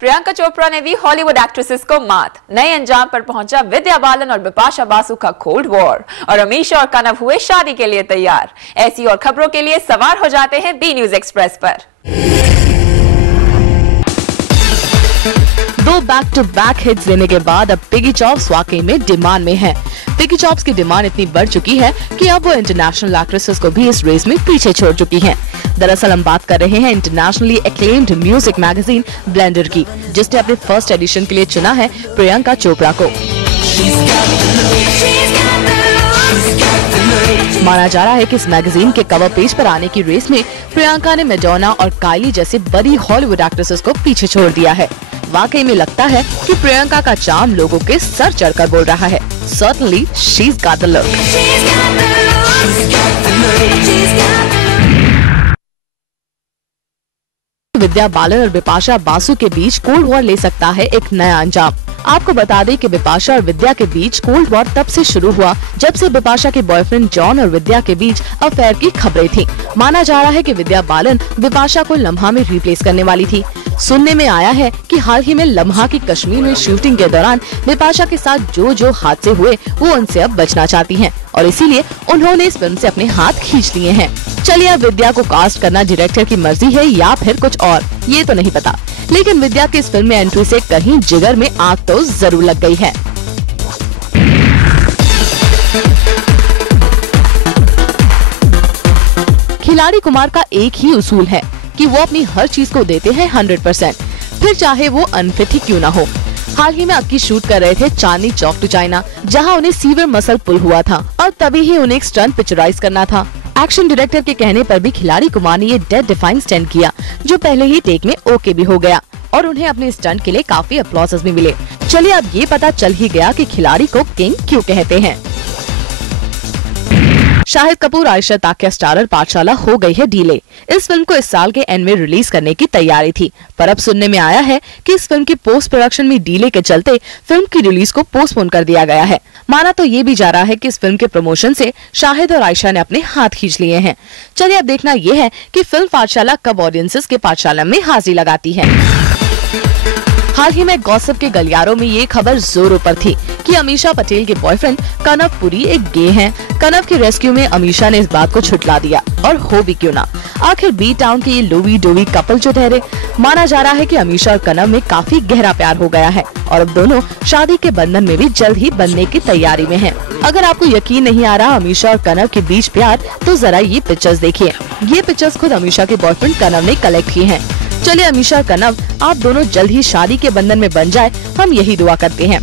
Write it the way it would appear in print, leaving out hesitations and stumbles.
प्रियंका चोपड़ा ने दी Hollywood actresses को मात। नए अंजाम पर पहुंचा विद्या बालन और बिपाशा बासु का कोल्ड वॉर, और अमीषा और कनव हुए शादी के लिए तैयार। ऐसी और खबरों के लिए सवार हो जाते हैं बी न्यूज एक्सप्रेस पर। दो बैक टू बैक हिट्स देने के बाद अब पिगी चॉप्स वाकई में डिमांड में है। पिगी चॉप्स की डिमांड इतनी बढ़ चुकी है कि अब वो इंटरनेशनल एक्ट्रेसेस को भी इस रेस में पीछे छोड़ चुकी हैं। दरअसल हम बात कर रहे हैं internationally acclaimed music magazine blender की, जिसने अपने फर्स्ट एडिशन के लिए चुना है प्रियंका चोपड़ा को। माना जा रहा है कि इस मैगजीन के कवर पेज पर आने की रेस में प्रियंका ने मैडोना और काइली जैसी बड़ी हॉलीवुड एक्ट्रेसेस को पीछे छोड़ दिया है। वाकई में लगता है कि प्रियंका का चार्म लोगों के सर चढ़कर बोल रहा है। Certainly, she's got the look. Vidya Balan और बिपाशा बासु के बीच कोल्ड वॉर ले सकता है एक नया अंजाम। आपको बता दें कि बिपाशा और विद्या के बीच कोल्ड वॉर तब से शुरू हुआ जब से बिपाशा के बॉयफ्रेंड जॉन और विद्या के बीच अफेयर की खबरें थी। माना जा रहा है कि विद्या बालन बिपाशा को लम्हा में रिप्लेस करने वाली थी। सुनने में आया है कि हाल ही में लम्हा की कश्मीर में शूटिंग के दौरान बिपाशा के साथ जो हादसे हुए वो उनसे अब बचना चाहती हैं, और इसीलिए उन्होंने इस फिल्म से अपने हाथ खींच लिए हैं। चलिए अब विद्या को कास्ट करना डायरेक्टर की मर्जी है या फिर कुछ और, ये तो नहीं पता, लेकिन विद्या की इस फिल्म में एंट्री से कहीं जिगर में आग तो जरूर लग गई है। खिलाड़ी कुमार का एक ही उसूल है कि वो अपनी हर चीज को देते हैं 100%, फिर चाहे वो अनफिट ही क्यों ना हो। हाल ही में अक्की शूट कर रहे थे चांदनी चौक टू चाइना, जहां उन्हें सीवर मसल पुल हुआ था और तभी ही उन्हें एक स्टंट पिक्चराइज करना था। एक्शन डायरेक्टर के कहने पर भी खिलाड़ी कुमार ने ये डेथ डिफाइंग स्टंट किया, जो पहले ही टेक में ओके भी हो गया, और उन्हें अपने स्टंट के लिए काफी अप्लॉसेस भी मिले। चलिए अब ये पता चल ही गया कि खिलाड़ी को किंग क्यों कहते हैं। शाहिद कपूर आयशा ताकिया स्टारर पाठशाला हो गई है डीले। इस फिल्म को इस साल के एंड में रिलीज करने की तैयारी थी, पर अब सुनने में आया है कि इस फिल्म की पोस्ट प्रोडक्शन में डीले के चलते फिल्म की रिलीज को पोस्टपोन कर दिया गया है। माना तो ये भी जा रहा है कि इस फिल्म के प्रमोशन से शाहिद और आयशा ने अपने हाथ खींच लिए हैं। चलिए अब देखना ये है कि फिल्म पाठशाला कब ऑडियंसेस के पाठशाला में हाजिरी लगाती है। हाल ही में गॉसिप के गलियारों में ये खबर जोरों पर थी कि अमीषा पटेल के बॉयफ्रेंड कनव पुरी एक गे हैं। कनव के रेस्क्यू में अमीषा ने इस बात को छुटला दिया, और हो भी क्यों ना, आखिर बी टाउन के ये लोवी डोवी कपल जो ठहरे। माना जा रहा है कि अमीषा और कनव में काफी गहरा प्यार हो गया है, और अब दोनों शादी के बंधन में भी जल्द ही बनने की तैयारी में हैं। अगर आपको यकीन नहीं आ रहा अमीषा और कनव के बीच प्यार, तो जरा ये पिक्चर्स देखिए। ये पिक्चर्स खुद अमीषा के बॉयफ्रेंड कनव ने कलेक्ट की हैं। चलिए अमीषा और कनव आप दोनों जल्द ही शादी के बंधन में बन जाए, हम यही दुआ करते हैं।